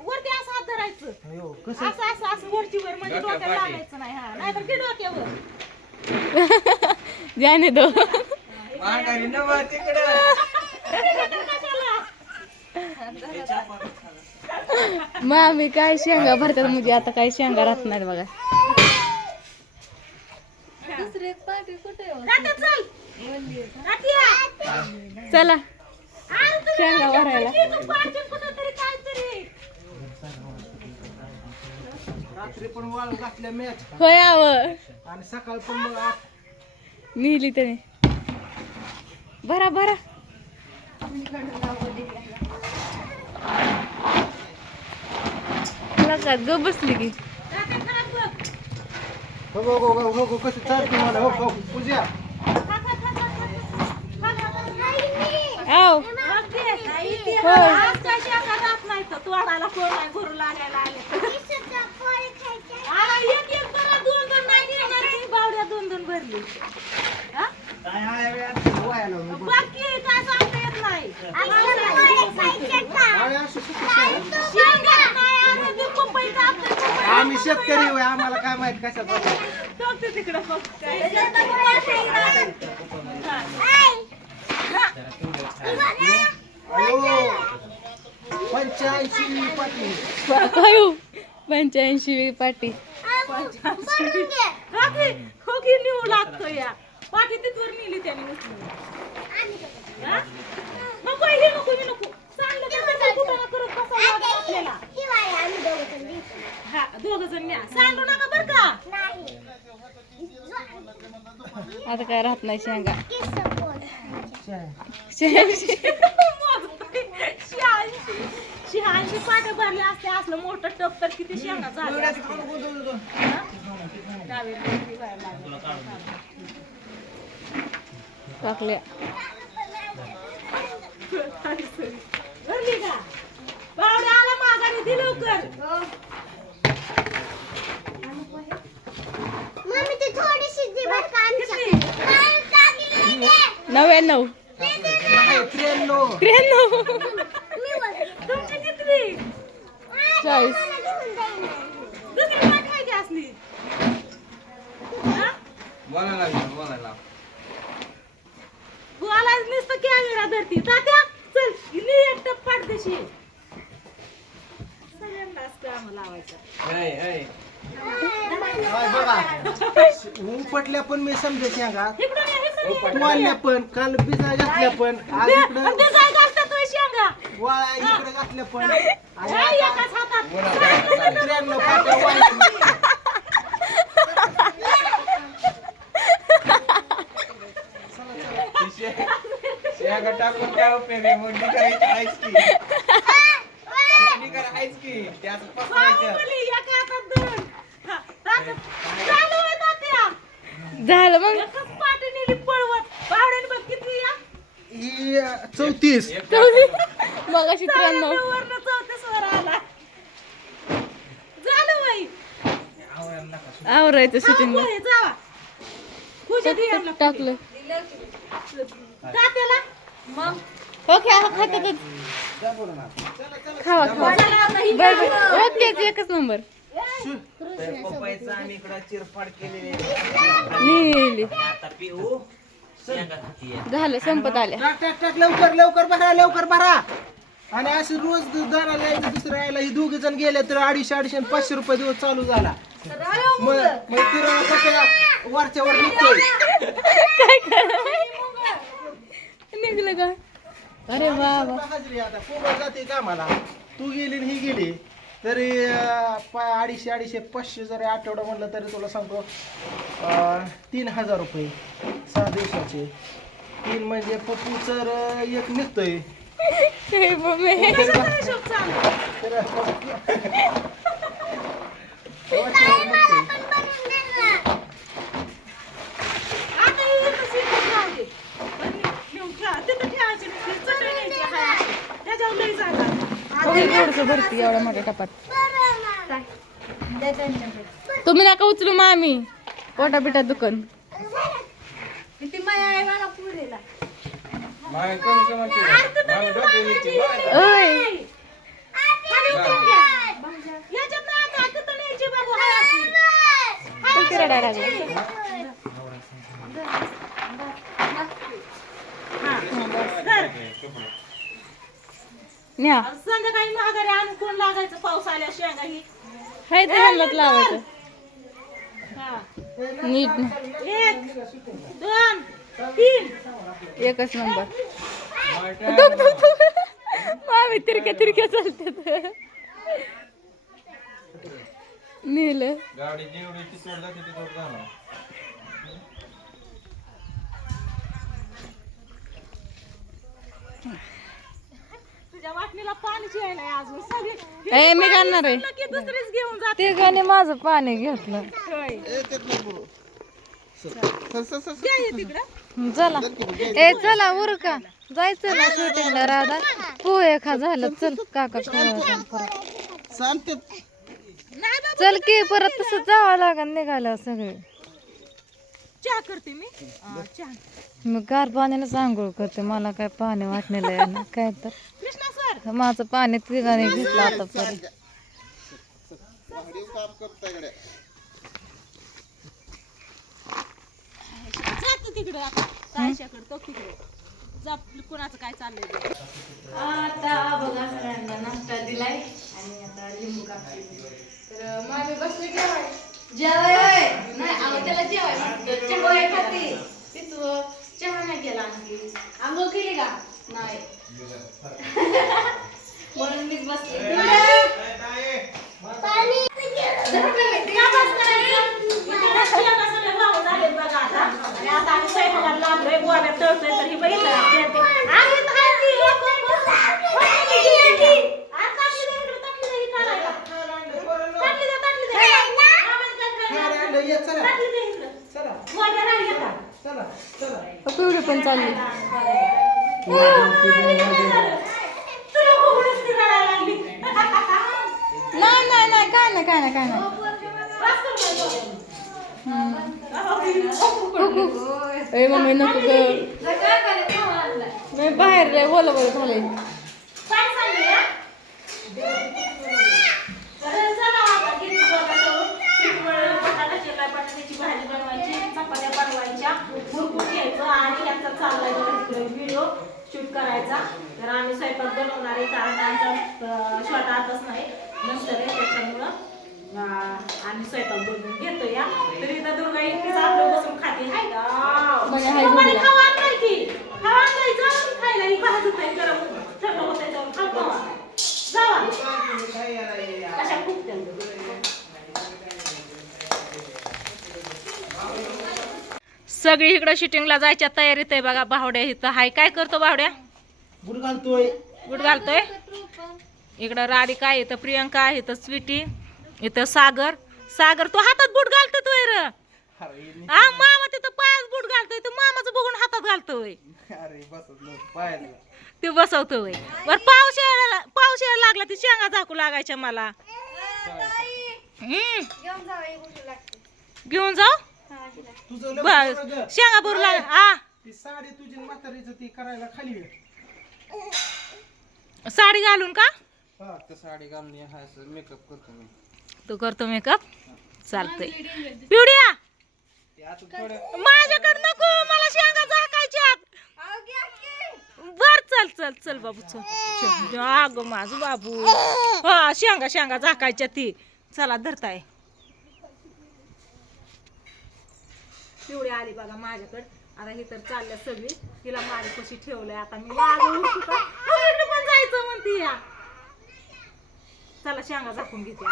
वरती असं हात धरायचं. असं असं असं वरची वर म्हणजे डोक्याला लागायचं नाही हा. नाहीतर की डोक्यावर. जाने दो. तिकडं. मामी काय शेंगा भरतात म्हणजे आता काय शेंगा राहत नाहीत बघा. चल. शेंगा भरायला. होय आव. आणि सकाळ पण मग आ- नेली त्याने. भरा भरा. लगात ग बसली की. हो हो हो हो हो हो कसं चालते मला? हो हो पूजा. नाही तर तोडायला कोण नाही घरू लागायला आले अरे एक एक बरा दोन दोन नाही. नेणार ती बावड्या दोन दोन भरली हा? बाकी काय सांगता येत नाही अरे ते पपईचं आपलं पपई. आम्ही शेतकरी होय आम्हाला काय माहीत. अयो पंच्याऐंशी पाटी अयो पंच्याऐंशी पाटी निवू लागतो या. पाठी तिथवर नेली त्याने उचलून. हा? नको हे नको हे नको. हा दोघ जण न्या. सांडू नका बर का? आता काय राहत नाही शेंगा. शहाऐंशी शहाऐंशी. शहाऐंशी पाट्या भरल्या असते. असलं मोठं टप तर किती शेंगा झाल्या असत्या. हा? डावी उजवी व्हायला लागली. टाकल्या भरली का बावड्या आला माघारी दे लवकर. नव्याण्णव. नाही, त्र्याण्णव. त्र्याण्णव तुमची किती? चाळीस. दुसरी पाट आहे का असली. हा? बोलायला लागलं, बोलायला गोवाला नुसतं कॅमेरा धरती. तात्या चल नी एक टप पाट देशी सगळ्यांनाच काम लावायचं. ऐ, ऐ. काय बघा. उपटल्या पण मी समजे शेंगा इकडून ये, इकडून ये. वाळल्या पण काल बिजा घातल्या पण आज बे, इकडं आणि ते जाय घालतात होय शेंगा. वाळ्या इकडे घातल्या पण. आणि जाय आता एकाच हातात त्र्याण्णव पाट्या वाळल्या. टाकून काय उपयोग आहे करायची आहेच की खिचडी करायच की त्याच पसरायचं. बाहुबली एका हातात धरून. हा, तात्या, चालू आहे तात्या. झालं मग. एकच पाटी नेली पळवत. बावड्याने बघ किती या. चौतीस. मग अशी त्र्याण्णव. वरनं चौतीस वर आला झालं बाई. आवरायचं शूटिंग पुढे जावा. खुशी. टाकलं. तात्याला मग? ओके खात्यातच खावा खावा बर बर ओकेच एकच नंबर पप्पायचं आम्ही इकडं चिरफाड केलेली नेली आता पिऊ शेंगा खातीये झालं संपत आल्या. टाक टाक टाक लवकर लवकर भरा लवकर भरा. आणि असे रोज जाणार यायचं दुसरं यायला. ही दोघे जण गेले तर अडीचशे अडीचशे आणि पाचशे रुपये दिवस चालू झाला. मग. मग कशाला वरच्या वर निघतोय. निघलं का? अरे वा वा. हजरी आता. जाते कामाला तू गेली आणि ही गेली. तरी अं, पा- अडीचशे अडीचशे पाचशे जरी आठवडा म्हणलं तरी तुला सांगतो अं, तीन हजार रुपये सहा दिवसाचे. तीन म्हणजे पप्पू तर एक निघतोय. हे तर वरच्या वर निघतोय. आता हे इथंच इथंच राहू दे. पण नेऊन ठेवा. तिथं ठेवायची नाही. ती चटई न्यायची आहे. भरती एवढ्या मोठ्या टपात. तुम्ही नका उचलू मामी. पोटा बिटा दुकान नाही आता तिथं न्यायची बाबू हाय अशी. चल की रडायला लागलं. हा. धर. न्या. संध्याकाळी माघारी आणून कोण लागायचं? पाऊस आल्या शेंगा ही. हाय ते ह्यांनाच लावायचं. हा. नीट न्या. एक दोन तीन. एकच नंबर. टुक, टुक, टुक. मामी तिरक्या तिरक्या चालतात नेलं. गाडी जेवढी तुझ्या वाटणीला पाणीच यायला अजून. सगळी ए मी घालणार आहे. की दुसरीच घेऊन जाते. ते गाणे माझं पाणी घेतलं. होय. चला द्या हे तिकडं. चला. ए चला उर का जायचं ना शूटिंगला राधा. पोहे खा झालं चल काका खा सांगते नाही बाबा चल की परत तसं जावं लागेल निघालं सगळे. चहा करते मी. हा, चहा. मी गार पाण्यानं आंघोळ करते. मला काय पाणी वाटलेलं आहे ना काय तर. कृष्णा माझं पाणी तिघाने घेतलं आता परत. जातो तिकडे आता. तायशाकडे तो तिकडे. जा कुणाचं काय चाललंय. आता बघा सगळ्यांना नाश्ता दिलाय आणि आता लिंबू कापते. तर मामी बसले जेवाय जेवाय होय? नाही त्याला जेवाय म्हणते जेवाय खाते. तिथं चहा नाही केला आणखी. आंघोळ केली का? नाही. पिवडी पण चालली तुला बघूनच ती रडायला लागली. नाही नाही नाही काय नाही काय नाही. मम्मी नको मी बाहेर रे बोला बोला झाले. भाजी बनवायची, चपात्या बनवायच्या, भरपूर घ्यायचं आणि यांचा व्हिडिओ शूट करायचा. तर आम्ही स्वयंपाक बनवणार आहे कारण आमचा शॉर्ट आताच नाही. स्वयंपाक बनवून घेतो या तर इथं दुर्गा एकटीच आपलं बसून खाते हाय का? म्हणे हाय म्हणे दुर्गा. खावा नाही की? खावा नाही जाऊन खायला. ही भाजत आहे गरम थंड होतंय जाऊन खाऊ खावा. जावा कशा फुकत्या सगळी इकडं शूटिंगला जायच्या तयारीत आहे बघा बावड्या इथं. हाय काय करतो बावड्या बुड घालतोय. गुड घालतोय? इकडं राधिका आहे इथं प्रियंका आहे इथं स्वीटी इथं सागर. सागर तू हातात बूट घालतोय र. अरे हा मामा तिथं पायात बूट घालतोय तू मामाचं बघून हातात घालतोय. ते बसवतोय बर पाऊस यायला पाऊस यायला लागला ती शेंगा झाकू लागायच्या मला. घेऊन जाऊ. शेंगा भरू लाग हा. ती साडी तुझी म्हातारीचं ती करायला खाली. साडी घालून का? साडी घालून मेकअप करतो मी. तू करतो मेकअप? चालतंय. पिवड्या! माझ्याकडे नको मला शेंगा झाकायच्यात. बर चल चल चल बाबू चल चल. अगं माझं बाबू. हा शेंगा शेंगा झाकायच्या ती. चला धरताय. पिवडी आली बघा माझ्याकडे. आता हे तर चालल्या सगळी. तिला माझ्यापाशी ठेवलंय. आता मी पण जायचं म्हणते या. चला शेंगा झाकून घेते